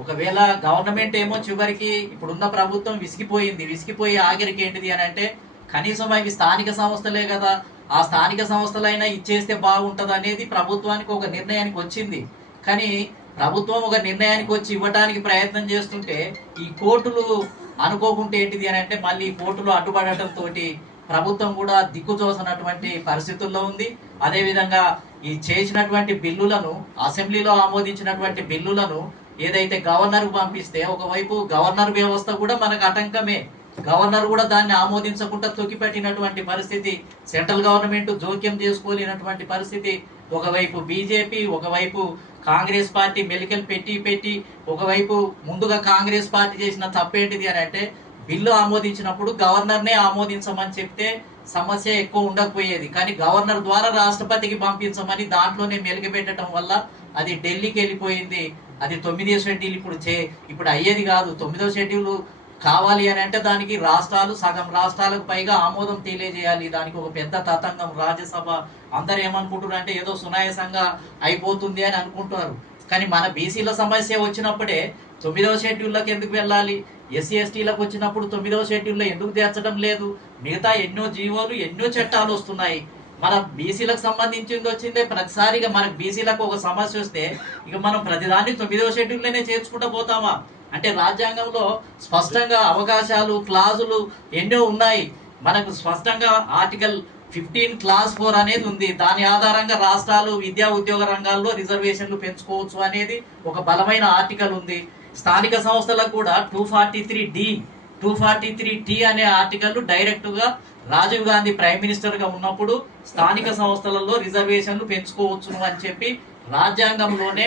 ఒకవేళ గవర్నమెంట్ ఏమో చివరికి ఇప్పుడున్న ప్రభుత్వం విసిగిపోయింది విసిగిపోయి ఆఖరికి ఏంటిది అని అంటే కనీసం అవి స్థానిక సంస్థలే కదా. ఆ స్థానిక సంస్థలైనా ఇచ్చేస్తే బాగుంటుంది అనేది ప్రభుత్వానికి ఒక నిర్ణయానికి వచ్చింది. కానీ ప్రభుత్వం ఒక నిర్ణయానికి వచ్చి ఇవ్వడానికి ప్రయత్నం చేస్తుంటే ఈ కోర్టులు అనుకోకుంటే ఏంటిది అని అంటే మళ్ళీ ఈ కోర్టులు అడ్డుపడటంతో ప్రభుత్వం కూడా దిక్కుచోసినటువంటి పరిస్థితుల్లో ఉంది. అదేవిధంగా ఈ చేసినటువంటి బిల్లులను అసెంబ్లీలో ఆమోదించినటువంటి బిల్లులను ఏదైతే గవర్నర్ పంపిస్తే ఒకవైపు గవర్నర్ వ్యవస్థ కూడా మనకు ఆటంకమే. గవర్నర్ కూడా దాన్ని ఆమోదించకుండా తొక్కిపెట్టినటువంటి పరిస్థితి సెంట్రల్ గవర్నమెంట్ జోక్యం చేసుకోలేనటువంటి పరిస్థితి. ఒకవైపు బీజేపీ ఒకవైపు కాంగ్రెస్ పార్టీ మెలికలు పెట్టి పెట్టి ఒకవైపు ముందుగా కాంగ్రెస్ పార్టీ చేసిన తప్పేంటిది అని అంటే బిల్లు ఆమోదించినప్పుడు గవర్నర్నే ఆమోదించమని చెప్తే సమస్య ఎక్కువ ఉండకపోయేది. కానీ గవర్నర్ ద్వారా రాష్ట్రపతికి పంపించమని దాంట్లోనే మెలిగిపెట్టడం వల్ల అది ఢిల్లీకి వెళ్ళిపోయింది. అది తొమ్మిదో షెడ్యూల్ ఇప్పుడు చే ఇప్పుడు అయ్యేది కాదు. తొమ్మిదో షెడ్యూల్ కావాలి అని అంటే దానికి రాష్ట్రాలు సగం రాష్ట్రాలకు పైగా ఆమోదం తెలియజేయాలి. దానికి ఒక పెద్ద తతంగం రాజ్యసభ అందరు ఏమనుకుంటున్నారు అంటే ఏదో సునాయాసంగా అయిపోతుంది అని అనుకుంటున్నారు. కానీ మన బీసీల సమస్య వచ్చినప్పుడే తొమ్మిదవ షెడ్యూల్లోకి ఎందుకు వెళ్ళాలి? ఎస్సీ ఎస్టీలకు వచ్చినప్పుడు తొమ్మిదవ షెడ్యూల్లో ఎందుకు చేర్చడం లేదు? మిగతా ఎన్నో జీవోలు ఎన్నో చట్టాలు వస్తున్నాయి. మన బీసీలకు సంబంధించింది వచ్చిందే ప్రతిసారిగా మనకు బీసీలకు ఒక సమస్య వస్తే ఇక మనం ప్రతిదాన్ని తొమ్మిదవ షెడ్యూల్లోనే చేర్చుకుంటూ పోతామా? అంటే రాజ్యాంగంలో స్పష్టంగా అవకాశాలు క్లాజులు ఎన్నో ఉన్నాయి. మనకు స్పష్టంగా ఆర్టికల్ ఫిఫ్టీన్ క్లాస్ ఫోర్ అనేది ఉంది. దాని ఆధారంగా రాష్ట్రాలు విద్యా ఉద్యోగ రంగాల్లో రిజర్వేషన్లు పెంచుకోవచ్చు అనేది ఒక బలమైన ఆర్టికల్ ఉంది. స్థానిక సంస్థలకు కూడా two forty three D two forty three T అనే ఆర్టికల్ డైరెక్ట్గా రాజీవ్ గాంధీ ప్రైమ్ మినిస్టర్గా ఉన్నప్పుడు స్థానిక సంస్థలలో రిజర్వేషన్లు పెంచుకోవచ్చును అని చెప్పి రాజ్యాంగంలోనే